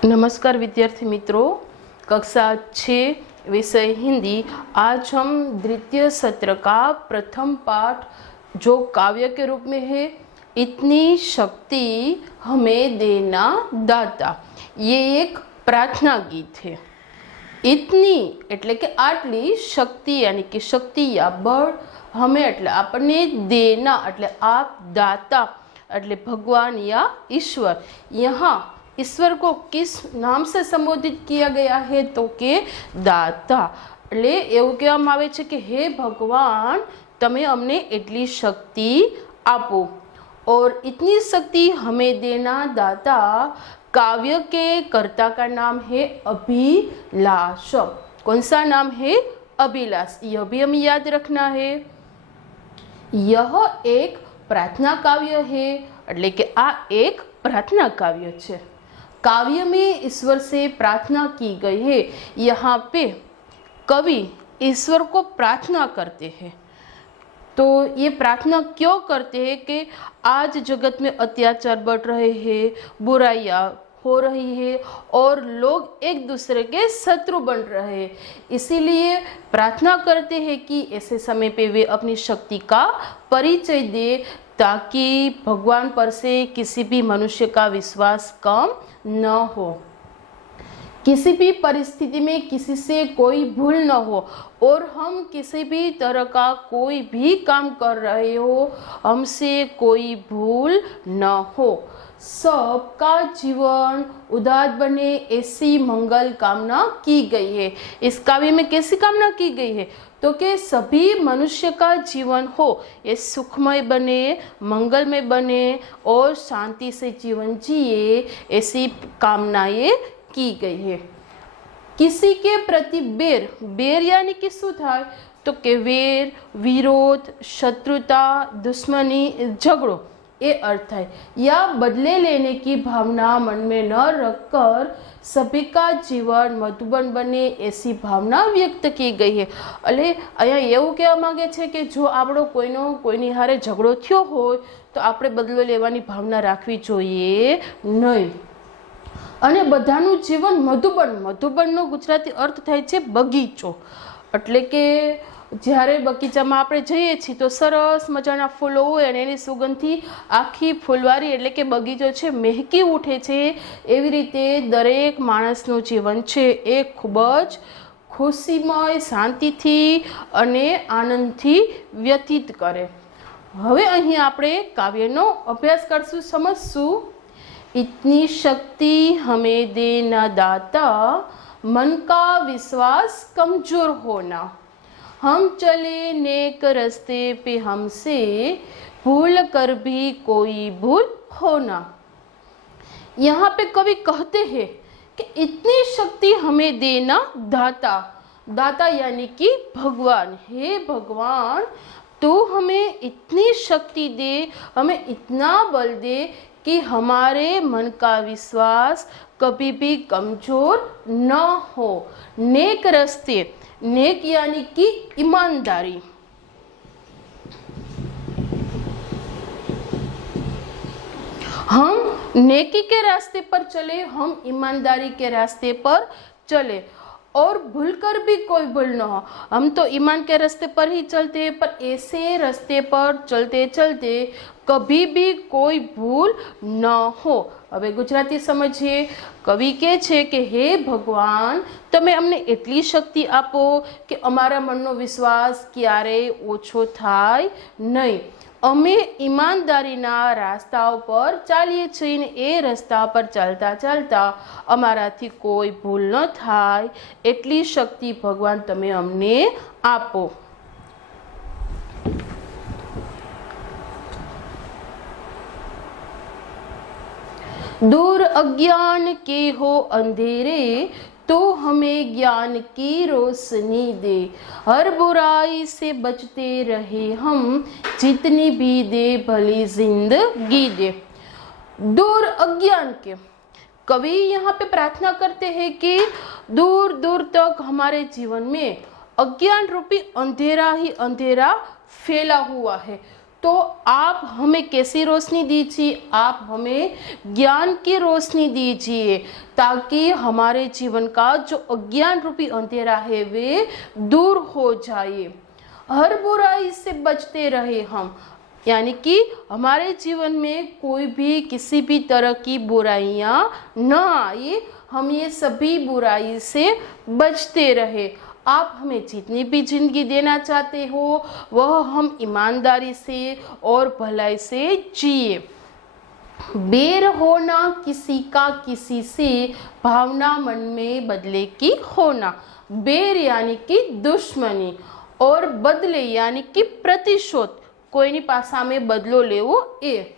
नमस्कार विद्यार्थी मित्रों, कक्षा 6 विषय हिंदी। आज हम द्वितीय सत्र का प्रथम पाठ जो काव्य के रूप में है, इतनी शक्ति हमें देना दाता, ये एक प्रार्थना गीत है। इतनी एटले के आटली शक्ति यानी कि शक्ति या बळ हमें एटले आपने देना एटले आप दाता एटले भगवान या ईश्वर। यहाँ ईश्वर को किस नाम से संबोधित किया गया है तो के दाता। એટલે એવું કહેવામાં આવે છે કે હે ભગવાન તમે અમને એટલી શક્તિ આપો। और इतनी शक्ति हमें देना दाता काव्य के कर्ता का नाम है अभिलाष। कौन सा नाम है? अभिलाष। यह भी हमें याद रखना है। यह एक प्रार्थना काव्य है, એટલે કે આ એક प्रार्थना काव्य છે। काव्य में ईश्वर से प्रार्थना की गई है। यहाँ पे कवि ईश्वर को प्रार्थना करते हैं। तो ये प्रार्थना क्यों करते हैं कि आज जगत में अत्याचार बढ़ रहे हैं, बुराइयाँ हो रही है और लोग एक दूसरे के शत्रु बन रहे हैं, इसीलिए प्रार्थना करते हैं कि ऐसे समय पे वे अपनी शक्ति का परिचय दे, ताकि भगवान पर से किसी भी मनुष्य का विश्वास कम न हो, किसी भी परिस्थिति में किसी से कोई भूल न हो, और हम किसी भी तरह का कोई भी काम कर रहे हो, हमसे कोई भूल न हो, सबका जीवन उदार बने, ऐसी मंगल कामना की गई है। इस काव्य में कैसी कामना की गई है तो कि सभी मनुष्य का जीवन हो, ये सुखमय बने, मंगलमय बने और शांति से जीवन जिए, ऐसी कामनाएं की गई है। किसी के प्रति बैर, बैर यानी कि શું થાય तो કે વેર, विरोध, शत्रुता, दुश्मनी, झगड़ो, ये अर्थ है। या बदले लेने की भावना मन में न रखकर सभी का जीवन मधुबन बने, ऐसी भावना व्यक्त की गई है। એટલે અહીંયા એવું કહેવા માંગે છે કે જો આપણો કોઈની હારે ઝઘડો થયો હોય તો આપણે બદલો લેવાની ભાવના રાખવી જોઈએ નહીં। અને બધાનું જીવન મધુબન, મધુબનનો ગુજરાતી અર્થ થાય છે બગીચો। એટલે કે જ્યારે બગીચામાં આપણે જઈએ છીએ તો સરસ મજાના ફૂલો હોય અને એની સુગંધથી આખી ફૂલવારી એટલે કે બગીચો છે મહેકી ઉઠે છે। એવી રીતે દરેક માણસનું જીવન છે એ ખૂબ જ ખુશીમય, શાંતિથી અને આનંદથી વ્યતીત કરે। હવે અહીં આપણે કાવ્યનો અભ્યાસ કરશું, સમજશું। इतनी शक्ति हमें देना दाता, मन का विश्वास कमजोर होना, हम चले नेक रास्ते पे हमसे भूल कर भी कोई भूल होना। यहाँ पे कवि कहते हैं कि इतनी शक्ति हमें देना दाता, दाता यानी कि भगवान। हे भगवान, तू हमें इतनी शक्ति दे, हमें इतना बल दे कि हमारे मन का विश्वास कभी भी कमजोर न हो। नेक रास्ते, नेक यानी कि ईमानदारी। हम नेकी के रास्ते पर चले, हम ईमानदारी के रास्ते पर चले और भूल कर भी कोई भूल न हो। हम तो ईमान के रास्ते पर ही चलते हैं, पर ऐसे रास्ते पर चलते चलते कभी भी कोई भूल न हो। હવે ગુજરાતી સમજીએ। કવિ કહે છે કે હે ભગવાન, તમે અમને એટલી શક્તિ આપો કે અમારા મનનો વિશ્વાસ ક્યારેય ઓછો થાય નહીં। અમે ઈમાનદારીના રસ્તાઓ પર ચાલીએ છીએ ને એ રસ્તા પર ચાલતા ચાલતા અમારાથી કોઈ ભૂલ ન થાય, એટલી શક્તિ ભગવાન તમે અમને આપો। दूर अज्ञान के हो अंधेरे, तो हमें ज्ञान की रोशनी दे, हर बुराई से बचते रहे हम, जितनी भी दे भली जिंदगी दे। दूर अज्ञान के, कवि यहाँ पे प्रार्थना करते हैं कि दूर दूर तक हमारे जीवन में अज्ञान रूपी अंधेरा ही अंधेरा फैला हुआ है। तो आप हमें कैसी रोशनी दीजिए, आप हमें ज्ञान की रोशनी दीजिए, ताकि हमारे जीवन का जो अज्ञान रूपी अंधेरा है वे दूर हो जाए, हर बुराई से बचते रहे हम, यानी कि हमारे जीवन में कोई भी किसी भी तरह की बुराइयां न आए, हम ये सभी बुराई से बचते रहे। आप हमें जितनी भी जिंदगी देना चाहते हो वह हम ईमानदारी से और भलाई से जिए। बैर होना किसी का किसी से, भावना मन में बदले की होना। बैर यानी कि दुश्मनी और बदले यानी कि प्रतिशोध, कोईनी पासा में बदलो लेवो ए।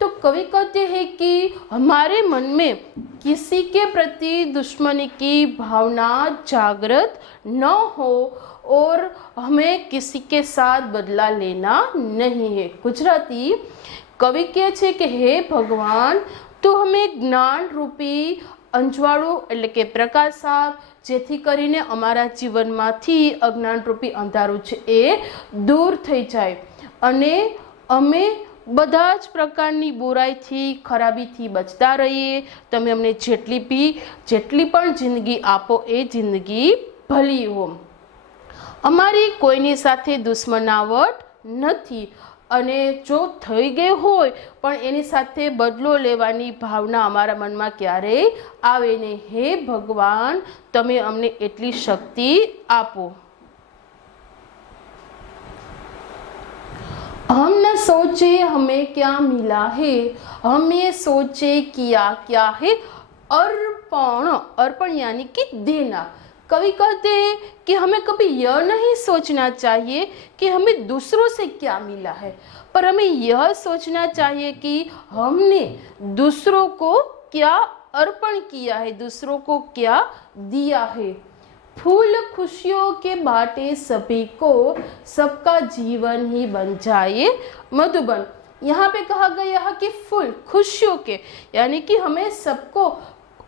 तो कवि कहते हैं कि हमारे मन में किसी के प्रति दुश्मनी की भावना जागृत न हो और हमें किसी के साथ बदला लेना नहीं है। गुजराती कवि કહે છે કે હે ભગવાન, તો हमें જ્ઞાન રૂપી અંજવાળું એટલે કે પ્રકાશ આપ, જેથી કરીને અમારા જીવનમાંથી અજ્ઞાન રૂપી અંધારું છે એ દૂર થઈ જાય અને અમે બધા જ પ્રકારની બુરાઈથી ખરાબીથી બચતા રહીએ। તમે અમને જેટલી પણ જિંદગી આપો એ જિંદગી ભલી હો। અમારી કોઈની સાથે દુશ્મનાવટ નથી અને જો થઈ ગઈ હોય પણ એની સાથે બદલો લેવાની ભાવના અમારા મનમાં ક્યારેય આવે નહીં। હે ભગવાન, તમે અમને એટલી શક્તિ આપો। हम न सोचे हमें क्या मिला है, हम ये सोचे किया क्या है। अर्पण, अर्पण यानी कि देना। कवि कहते हैं कि हमें कभी यह नहीं सोचना चाहिए कि हमें दूसरों से क्या मिला है, पर हमें यह सोचना चाहिए कि हमने दूसरों को क्या अर्पण किया है, दूसरों को क्या दिया है। फूल खुशियों के बाटे सभी को, सबका जीवन ही बन जाए मधुबन। यहाँ पे कहा गया है कि फूल खुशियों के, यानी कि हमें सबको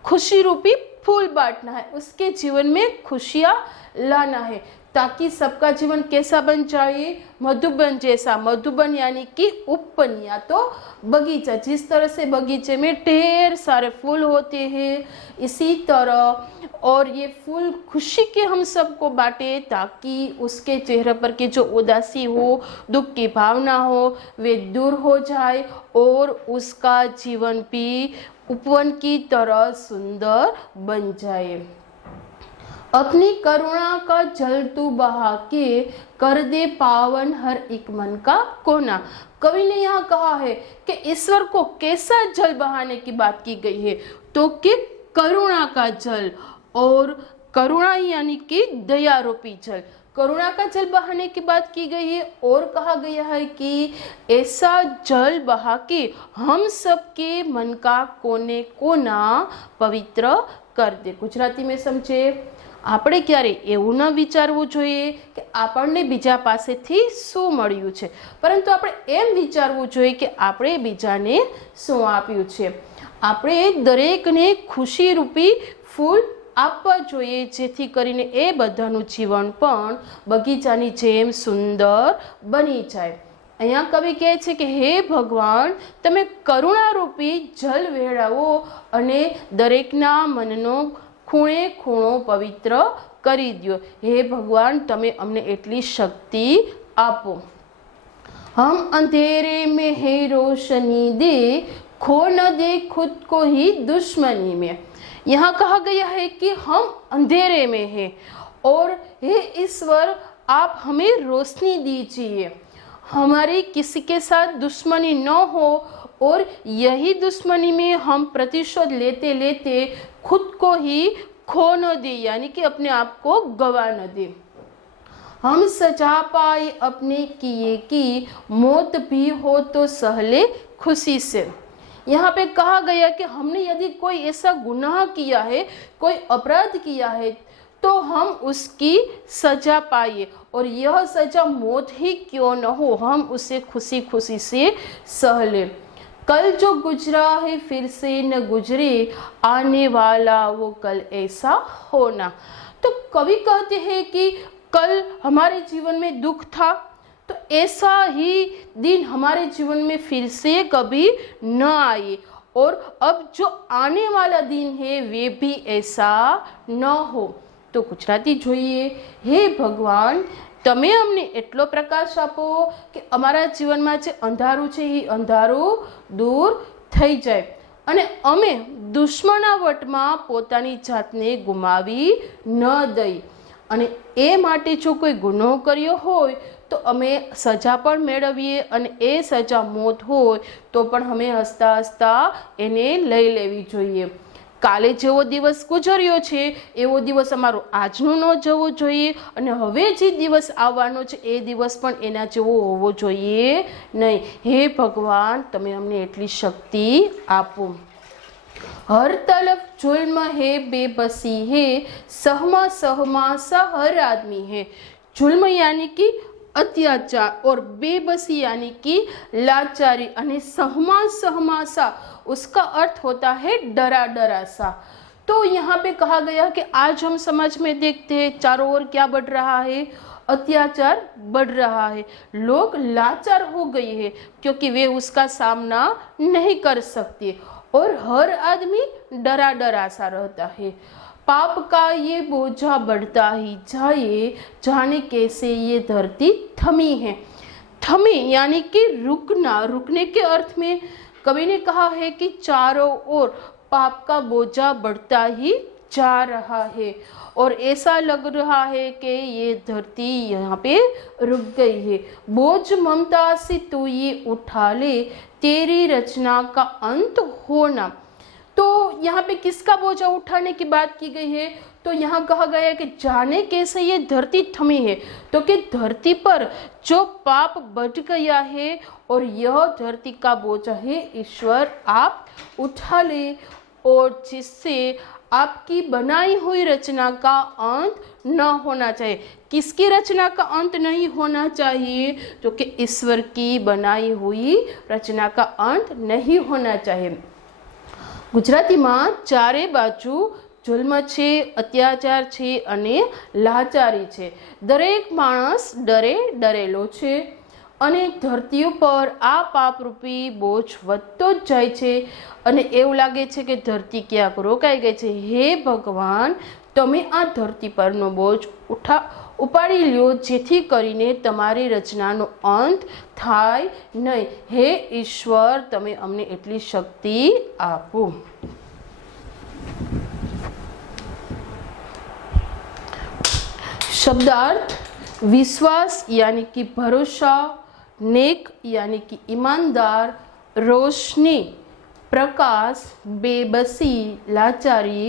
खुशी रूपी फूल बांटना है, उसके जीवन में खुशियाँ लाना है, ताकि सबका जीवन कैसा बन जाए, मधुबन जैसा। मधुबन यानी कि उपवन या तो बगीचा, जिस तरह से बगीचे में ढेर सारे फूल होते हैं, इसी तरह और ये फूल खुशी के हम सबको बांटे, ताकि उसके चेहरे पर की जो उदासी हो, दुख की भावना हो, वे दूर हो जाए और उसका जीवन भी उपवन की तरह सुंदर बन जाए। अपनी करुणा का जल तू बहा के, कर दे पावन हर एक मन का कोना। कवि ने यहाँ कहा है कि ईश्वर को कैसा जल बहाने की बात की गई है, तो कि करुणा का जल, और करुणा यानी कि दया रूपी जल, करुणा का जल बहाने की बात की गई है। और कहा गया है कि ऐसा जल बहा के हम सबके मन का कोने कोना पवित्र कर दे। गुजराती में समझे, આપણે ક્યારે એવું ન વિચારવું જોઈએ કે આપણને બીજા પાસેથી શું મળ્યું છે, પરંતુ આપણે એમ વિચારવું જોઈએ કે આપણે બીજાને શું આપ્યું છે। આપણે દરેકને ખુશીરૂપી ફૂલ આપવા જોઈએ, જેથી કરીને એ બધાનું જીવન પણ બગીચાની જેમ સુંદર બની જાય। અહીંયા કવિ કહે છે કે હે ભગવાન, તમે કરુણારૂપી જલ વહેડાવો અને દરેકના મનનો ખૂણે ખૂણો પવિત્ર કરી દો। હે ભગવાન, તમે અમને એટલી શક્તિ આપો। हम अंधेरे में है रोशनी दे, खो न दे खुद को ही दुश्मनी में। यहाँ कहा गया है कि हम अंधेरे में हैं और हे ईश्वर, आप हमें रोशनी दीजिए, हमारी किसी के साथ दुश्मनी न हो और यही दुश्मनी में हम प्रतिशोध लेते लेते खुद को ही खो न दे, यानी कि अपने आप को गवा न दे। हम सजा पाए अपने किए की, मौत भी हो तो सहले खुशी से। यहाँ पे कहा गया कि हमने यदि कोई ऐसा गुनाह किया है, कोई अपराध किया है, तो हम उसकी सजा पाए, और यह सजा मौत ही क्यों न हो, हम उसे खुशी खुशी से सह ले। कल जो गुजरा है फिर से न गुजरे, आने वाला वो कल ऐसा होना। तो कवि कहते हैं कि कल हमारे जीवन में दुख था, तो ऐसा ही दिन हमारे जीवन में फिर से कभी न आए, और अब जो आने वाला दिन है वे भी ऐसा न हो। तो गुजराती જોઈએ, હે ભગવાન તમે અમને એટલો પ્રકાશ આપો કે અમારા જીવનમાં જે અંધારું છે એ અંધારું દૂર થઈ જાય અને અમે દુશ્મના વટમાં પોતાની જાતને ગુમાવી ન દઈ, અને એ માટે જો કોઈ ગુનો કર્યો હોય તો અમે સજા પણ મેળવીએ, અને એ સજા મોત હોય તો પણ અમે હસતા હસતા એને લઈ લેવી જોઈએ। કાલે જેવો દિવસ ગુજર્યો છે એવો દિવસ અમારો આજનો ન જવો જોઈએ, અને હવે જે દિવસ આવવાનો છે એ દિવસ પણ એના જેવો હોવો જોઈએ નહીં। હે ભગવાન તમે અમને એટલી શક્તિ આપો। हर तरफ जुल्म है बेबसी है, सहमा सहमा सा हर आदमी है। जुल्म यानी कि अत्याचार और बेबसी यानी कि लाचारी, અને सहमा सहमा सा उसका अर्थ होता है डरा डरा सा। तो यहाँ पे कहा गया कि आज हम समाज में देखते हैं चारों ओर क्या बढ़ रहा है, अत्याचार बढ़ रहा है, लोग लाचार हो गए हैं क्योंकि वे उसका सामना नहीं कर सकते, और हर आदमी डरा डरा सा रहता है। पाप का ये बोझा बढ़ता ही जाए, जाने कैसे ये धरती थमी है। थमी यानी कि रुकना, रुकने के अर्थ में कवि ने कहा है कि चारों ओर पाप का बोझा बढ़ता ही जा रहा है, और ऐसा लग रहा है कि ये धरती यहाँ पे रुक गई है। बोझ ममता से तू ये उठा ले, तेरी रचना का अंत होना। तो यहाँ पे किसका बोझा उठाने की बात की गई है? तो यहाँ कहा गया है कि जाने कैसे ये धरती थमी है, तो कि धरती पर जो पाप बढ़ गया है और यह धरती का बोझा है ईश्वर आप उठा ले, और जिससे आपकी बनाई हुई रचना का अंत न होना चाहिए। किसकी रचना का अंत नहीं होना चाहिए? तो कि ईश्वर की बनाई हुई रचना का अंत नहीं होना चाहिए। ગુજરાતીમાં ચારે બાજુ જુલ્મ છે, અત્યાચાર છે અને લાચારી છે। દરેક માણસ ડરે ડરેલો છે, અને ધરતી ઉપર આ પાપરૂપી બોજ વધતો જ જાય છે, અને એવું લાગે છે કે ધરતી ક્યાંક રોકાઈ ગઈ છે। હે ભગવાન તમે આ ધરતી પરનો બોજ ઉપાડી લ્યો, જેથી કરીને તમારી રચનાનો અંત થાય નહીં। હે ઈશ્વર તમે અમને એટલી શક્તિ આપો। शब्दार्थ विश्वास यानी कि भरोसा, नेक यानी कि ईमानदार, रोशनी प्रकाश, बेबसी लाचारी,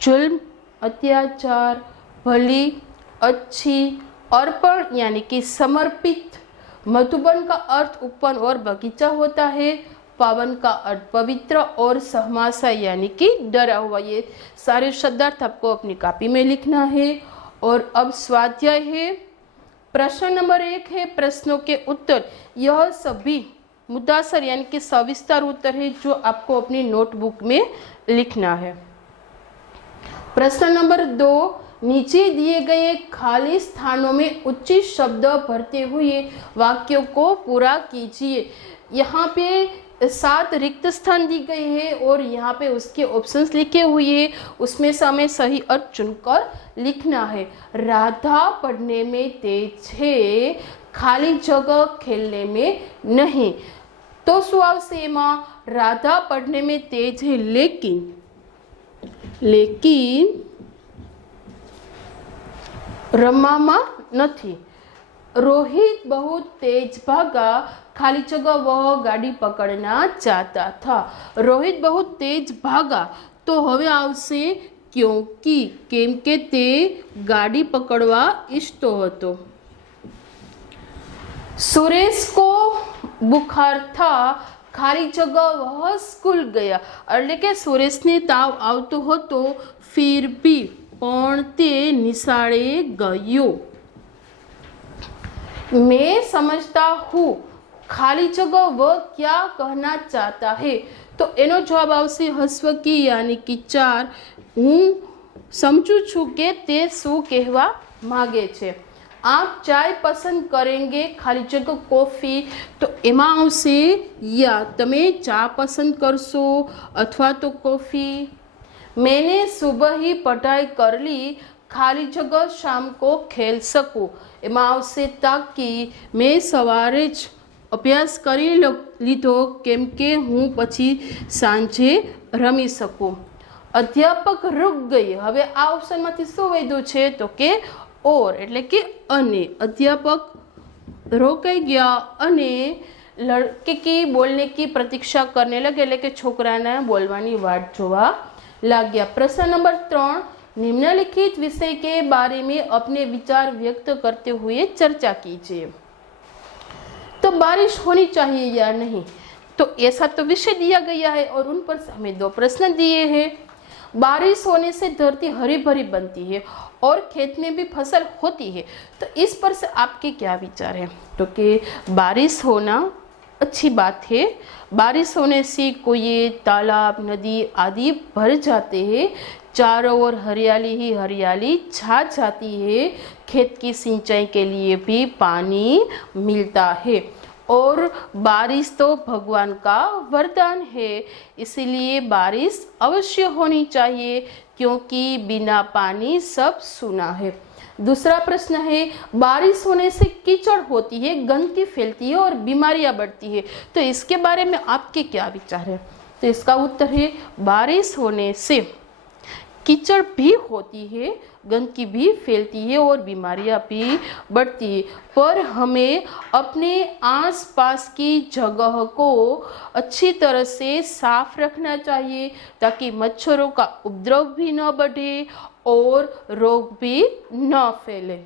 जुल्म अत्याचार, भली अच्छी, अर्पण यानी कि समर्पित। मधुबन का अर्थ उपवन और बगीचा होता है, पावन का अर्थ पवित्र, और सहमासा यानी कि डरा हुआ। ये सारे शब्दार्थ आपको अपनी कॉपी में लिखना है। और अब स्वाध्याय है। प्रश्न नंबर 1 है प्रश्नों के उत्तर। यह सभी मुद्दासर यानी कि सविस्तार उत्तर है जो आपको अपनी नोटबुक में लिखना है। प्रश्न नंबर 2, नीचे दिए गए खाली स्थानों में उचित शब्द भरते हुए वाक्यों को पूरा कीजिए। यहाँ पे 7 रिक्त स्थान दी गई है और यहाँ पे उसके ऑप्शंस लिखे हुए हैं, उसमें से हमें सही अर्थ चुनकर लिखना है। राधा पढ़ने में तेज है, खाली जगह खेलने में नहीं। तो શું આવશે એમાં? રાધા पढ़ने में तेज है लेकिन रमવામાં નથી। रोहित बहुत तेज भागा, खाली जगह वह गाड़ी पकड़ना चाहता था। रोहित बहुत तेज भागा, तो હવે આવશે क्योंकि, केम के ते गाड़ी पकड़वा ઈચ્છતો હતો। सुरेश को बुखार था, खाली जगह वह स्कूल गया। એટલે કે સુરેશને તાવ આવતો હતો, फिर भी પણ તે નિશાળે ગયો। मैं समझता हूँ, खाली जगह वह क्या कहना चाहता है। तो एनो जवाब आवશે હસ્વકી यानी कि 4। હું સમજું છું કે તે શું કહેવા માગે છે। आप चाय पसंद करेंगे खाली जगह कॉफी, तो एमां आवशे या तमे चा पसंद करशो अथवा तो कॉफी। मैंने सुबह ही पढ़ाई कर ली, खाली जगह शाम को खेल सकूं, एमां आवशे ताकि मैं सवारे ज अभ्यास करी लीधो केम के हूँ पछी सांजे रमी सकूं। अध्यापक रुक गई। हवे आ ऑप्शन मांथी शुं वध्युं छे तो के और एटले के अने। अध्यापक रोकाई गया अने लड़के की बोलने की प्रतीक्षा करने लगे, एटले के छोकराने बोलवानी वाट जोवा लाग्या। प्रश्न नंबर 3, निम्नलिखित विषय के बारे में अपने विचार व्यक्त करते हुए चर्चा कीजिए। तो बारिश होनी चाहिए या नहीं, तो ऐसा तो विषय दिया गया है और उन पर हमें 2 प्रश्न दिए हैं। बारिश होने से धरती हरी भरी बनती है और खेत में भी फसल होती है, तो इस पर से आपके क्या विचार हैं? तो कि बारिश होना अच्छी बात है। बारिश होने से कोई तालाब नदी आदि भर जाते हैं, चारों ओर हरियाली ही हरियाली छा जाती है, खेत की सिंचाई के लिए भी पानी मिलता है और बारिश तो भगवान का वरदान है, इसीलिए बारिश अवश्य होनी चाहिए क्योंकि बिना पानी सब सूना है। दूसरा प्रश्न है, बारिश होने से कीचड़ होती है, गंदगी फैलती है और बीमारियां बढ़ती है, तो इसके बारे में आपके क्या विचार है? तो इसका उत्तर है बारिश होने से कीचड़ भी होती है, गंदगी भी फैलती है और बीमारियां भी बढ़ती है, पर हमें अपने आसपास की जगह को अच्छी तरह से साफ रखना चाहिए ताकि मच्छरों का उपद्रव भी न बढ़े और रोग भी न फैले।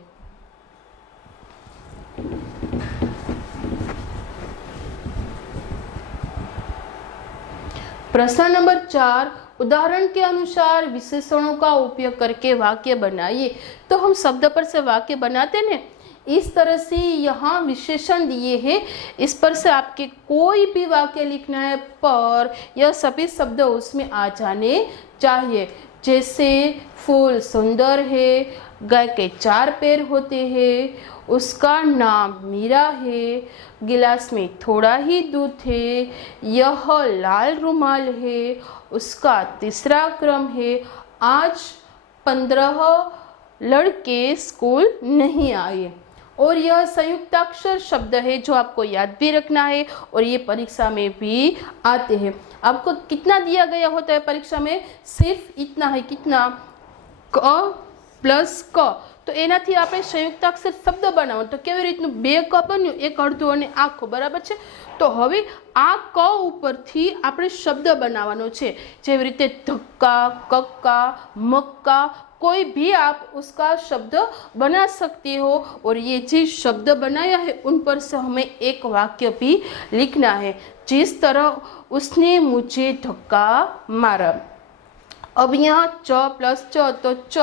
प्रश्न नंबर 4, उदाहरण के अनुसार विशेषणों का उपयोग करके वाक्य बनाइए। तो हम शब्द पर से वाक्य बनाते हैं, इस तरह से यहाँ विशेषण दिए हैं, इस पर से आपके कोई भी वाक्य लिखना है पर यह सभी शब्द उसमें आ जाने चाहिए। जैसे फूल सुंदर है, गाय के 4 पैर होते हैं, उसका नाम मीरा है, गिलास में थोड़ा ही दूध है, यह लाल रुमाल है, उसका 3रा क्रम है, आज 15 लड़के स्कूल नहीं आए। और यह संयुक्ताक्षर शब्द है जो आपको याद भी रखना है और ये परीक्षा में भी आते हैं। आपको कितना दिया गया होता है परीक्षा में? सिर्फ इतना है, कितना? क प्लस क। तो एनाथी आपणे संयुक्ताक्षर शब्द बनावो तो केवी रीतनु 2 क बन्यो, एक अर्धो अने आखो, बराबर छे। तो हवे आ क उपरथी आपणे शब्द बनावવાનો छे, जेवी रीते धक्का, कक्का, मक्का, कोई भी आप उसका शब्द बना सकते हो और ये जो शब्द बनाया है उन पर से हमें एक वाक्य भी लिखना है, जिस तरह उसने मुझे धक्का मारा। अब यहाँ च प्लस च तो च,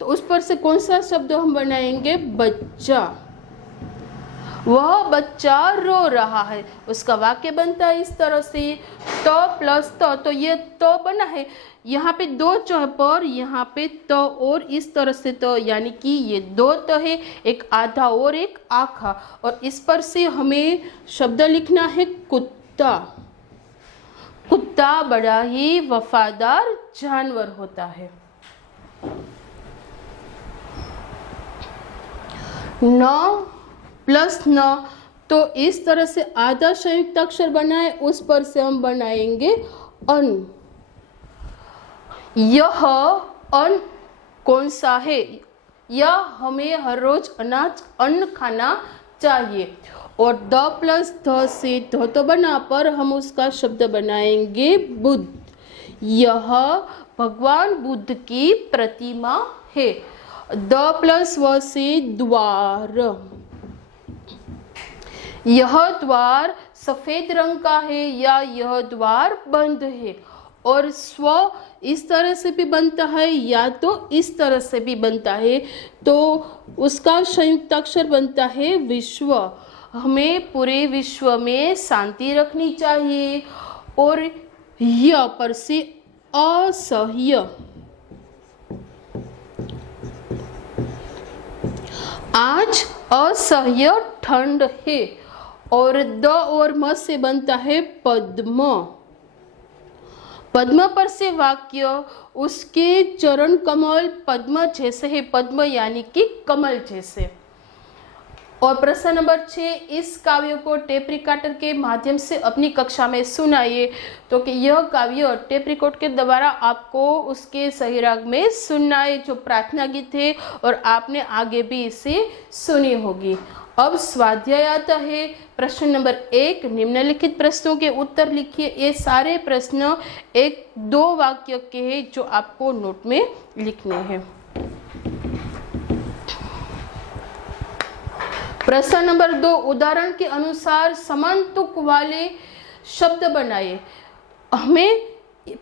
तो उस पर से कौन सा शब्द हम बनाएंगे? बच्चा। वह बच्चा रो रहा है, उसका वाक्य बनता है इस तरह से त प्लस त, तो ये त बना है, यहाँ पे 2 च पर यहाँ पे त और इस तरह से त, यानी कि ये 2 त है, एक आधा और एक आखा, और इस पर से हमें शब्द लिखना है कुत्ता। कुत्ता बड़ा ही वफादार जानवर होता है। न प्लस न, तो इस तरह से आधा संयुक्त अक्षर बनाए, उस पर से हम बनाएंगे अन। यह अन कौन सा है? यह हमें हर रोज अनाज अन्न खाना चाहिए। और द प्लस ध से ध तो बना, पर हम उसका शब्द बनाएंगे बुद्ध। यह भगवान बुद्ध की प्रतिमा है। द प्लस व से द्वार। यह द्वार सफेद रंग का है या यह द्वार बंद है। और स्व इस तरह से भी बनता है या तो इस तरह से भी बनता है, तो उसका संयुक्त अक्षर बनता है विश्व। हमें पूरे विश्व में शांति रखनी चाहिए। और य पर से असह्य। आज असह्य ठंड है, और द और म से बनता है पद्म। पद्म पर से वाक्य उसके चरण कमल पद्म जैसे है, पद्म यानी कि कमल जैसे। और प्रश्न नंबर 6, इस काव्य को टेप रिकॉर्डर के माध्यम से अपनी कक्षा में सुनाइए। तो कि यह काव्य टेप रिकॉर्ड के द्वारा आपको उसके सही राग में सुनना है, जो प्रार्थना गीत है, और आपने आगे भी इसे सुनी होगी। अब स्वाध्याय आता है। प्रश्न नंबर 1, निम्नलिखित प्रश्नों के उत्तर लिखिए। ये सारे प्रश्न 1-2 वाक्य के हैं जो आपको नोट में लिखने हैं। प्रश्न नंबर 2, उदाहरण के अनुसार समान तुक वाले शब्द बनाइए। हमें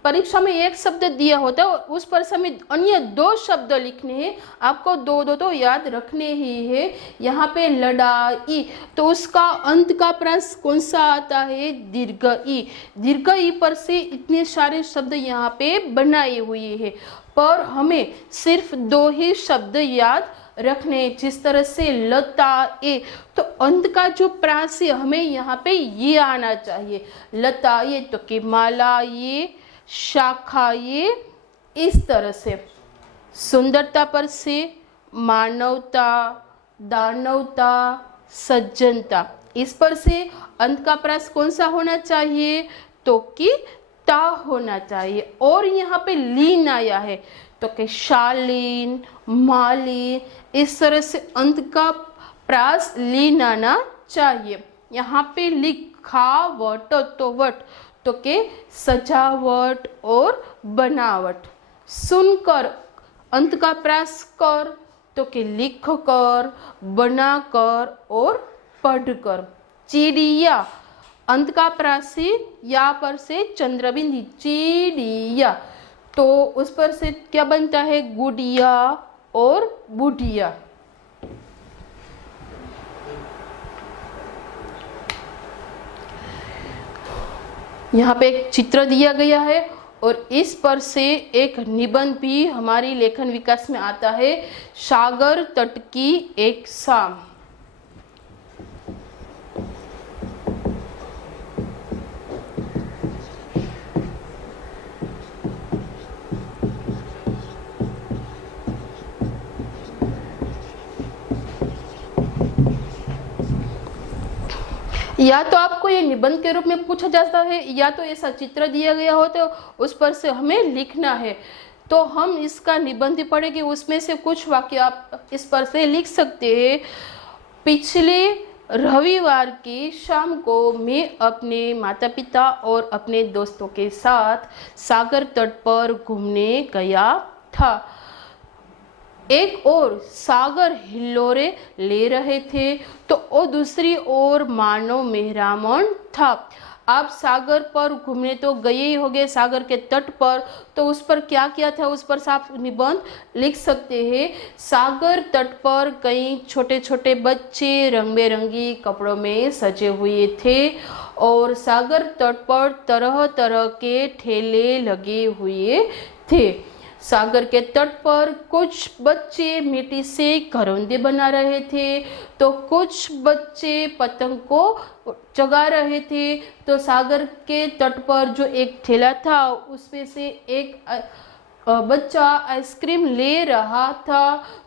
परीक्षा में एक शब्द दिया होता है और उस पर हमें अन्य 2 शब्द लिखने हैं। आपको 2-2 तो याद रखने ही है। यहाँ पे लड़ाई, तो उसका अंत का प्रास कौन सा आता है? दीर्घ ई। दीर्घ ई पर से इतने सारे शब्द यहाँ पे बनाए हुए हैं, पर हमें सिर्फ 2 ही शब्द याद रखने। जिस तरह से लता ए, तो अंत का जो प्रास है हमें यहाँ पे ये आना चाहिए, लता ये, तो कि माला ये, शाखा ये, इस तरह से। सुंदरता पर से मानवता, दानवता, सज्जनता, इस पर से अंत का प्रास कौन सा होना चाहिए? तो कि ता होना चाहिए। और यहाँ पे लीन आया है, तो कि शालीन, मालिन, इस तरह से अंत का प्रास लीन आना चाहिए। यहाँ पे लिखावट, तो वट, तो के सजावट और बनावट। सुनकर, अंत का प्रास कर, तो के लिख कर, बना कर और पढ़ कर। चिड़िया, अंत का प्रास या पर से चंद्रबिंदी, चिड़िया, तो उस पर से क्या बनता है? गुड़िया और बुढ़िया। यहाँ पे एक चित्र दिया गया है और इस पर से एक निबंध भी हमारी लेखन विकास में आता है। सागर तट की एक शाम। या तो आपको ये निबंध के रूप में पूछा जाता है, या तो ऐसा चित्र दिया गया हो तो उस पर से हमें लिखना है। तो हम इसका निबंध पढ़ेंगे, उसमें से कुछ वाक्य आप इस पर से लिख सकते हैं। पिछले रविवार की शाम को मैं अपने माता पिता और अपने दोस्तों के साथ सागर तट पर घूमने गया था। एक ओर सागर हिलोरे ले रहे थे तो और दूसरी ओर मानव मेहरामन था। आप सागर पर घूमने तो गए ही होंगे, सागर के तट पर, तो उस पर क्या किया था उस पर आप निबंध लिख सकते हैं। सागर तट पर कई छोटे छोटे बच्चे रंग बिरंगी कपड़ों में सजे हुए थे और सागर तट पर तरह तरह के ठेले लगे हुए थे। सागर के तट पर कुछ बच्चे मिट्टी से घरौंदे बना रहे थे तो कुछ बच्चे पतंग को जगा रहे थे। तो सागर के तट पर जो एक ठेला था उसमें से एक बच्चा आइसक्रीम ले रहा था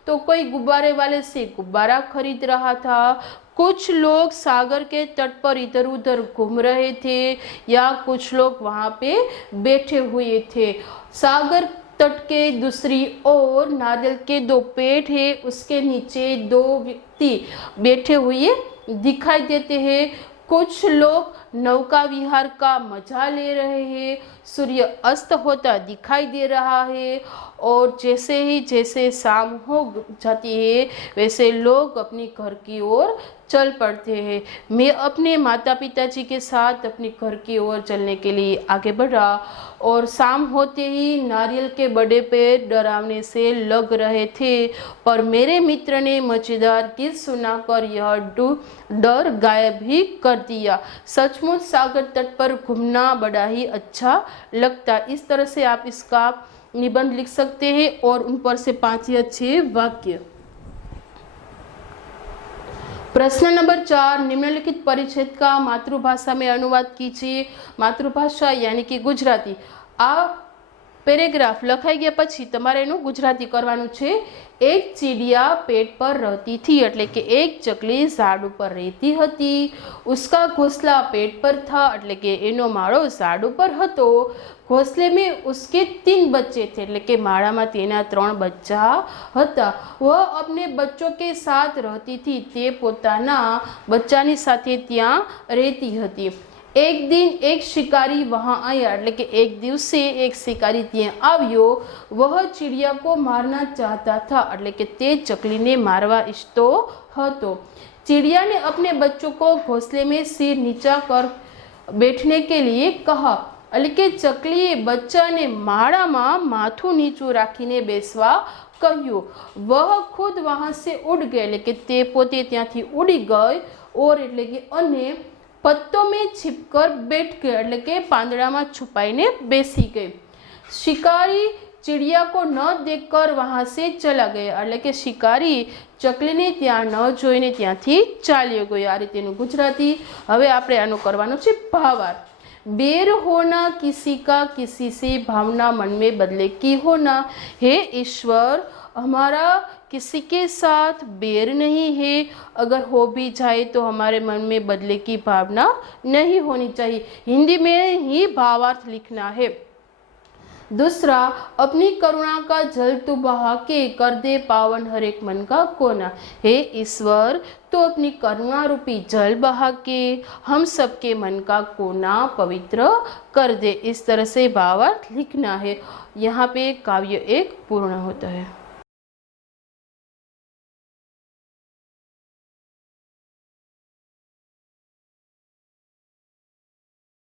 तो कोई गुब्बारे वाले से गुब्बारा खरीद रहा था। कुछ लोग सागर के तट पर इधर उधर घूम रहे थे या कुछ लोग वहाँ पे बैठे हुए थे। सागर तट के दूसरी ओर नारियल के 2 पेड़ है, उसके नीचे 2 व्यक्ति बैठे हुए दिखाई देते हैं। कुछ लोग नौका विहार का मजा ले रहे हैं। सूर्य अस्त होता दिखाई दे रहा है और जैसे शाम हो जाती है वैसे लोग अपनी घर की ओर चल पड़ते हैं। मैं अपने माता पिताजी के साथ अपने घर की ओर चलने के लिए आगे बढ़ा और शाम होते ही नारियल के बड़े पेड़ डरावने से लग रहे थे, पर मेरे मित्र ने मजेदार गीत सुनाकर यह डर गायब ही कर दिया। सचमुच सागर तट पर घूमना बड़ा ही अच्छा लगता। इस तरह से आप इसका निबंध लिख सकते हैं और उन पर से 5 या 6 वाक्य। प्रश्न नंबर 4, निम्नलिखित परिच्छेद का मातृभाषा में अनुवाद कीजिए। मातृभाषा यानी कि गुजराती। आ પેરેગ્રાફ લખાઈ ગયા પછી તમારે એનું ગુજરાતી કરવાનું છે। એક ચીડિયા પેટ પર રહેતી थी, એટલે કે એક ચકલી ઝાડ ઉપર રહેતી હતી। उसका घोंसला पेट पर था, એટલે કે એનો માળો ઝાડ ઉપર હતો। घोंसले में उसके 3 बच्चे थे, એટલે કે માળામાં તેના 3 બચ્ચા હતા। वह अपने बच्चों के साथ रहती थी, તે પોતાના બચ્ચાની સાથે ત્યાં રહેતી હતી। एक दिन एक शिकारी वहां आया, એટલે કે एक દિવસે एक शिकारी ત્યાં આવ્યો। वह चिड़िया को मारना चाहता था, એટલે કે તે ચકલીને મારવા ઈચ્છતો હતો। चिड़िया ने अपने बच्चों को घोंसले में सिर नीचा कर बैठने के लिए कहा, એટલે કે ચકલીએ બચ્ચાને માળામાં માથું નીચું રાખીને બેસવા કહ્યું। वह खुद वहां से उड़ गए, એટલે કે તે પોતે ત્યાંથી ઉડી ગઈ। और એટલે કે અને पत्तों में छिपकर बैठ गए, એટલે કે પાંદડામાં છુપાઈને બેસી ગઈ। शिकारी चिड़िया को न देखकर वहां से चला गया, એટલે કે શિકારી ચકલીને ત્યાં ન જોઈને ત્યાંથી ચાલ્યો ગયો। આ રીતેનું ગુજરાતી। હવે આપણે આનું કરવાનું છે ભાવાર્થ। बेर होना किसी का किसी से भावना मन में बदले की होना। हे ईश्वर, हमारा किसी के साथ बैर नहीं है, अगर हो भी जाए तो हमारे मन में बदले की भावना नहीं होनी चाहिए। हिंदी में ही भावार्थ लिखना है। दूसरा, अपनी करुणा का जल तू बहा के कर दे पावन हर एक मन का कोना। हे ईश्वर, तो अपनी करुणा रूपी जल बहा के हम सबके मन का कोना पवित्र कर दे। इस तरह से भावार्थ लिखना है। यहाँ पे काव्य 1 पूर्ण होता है।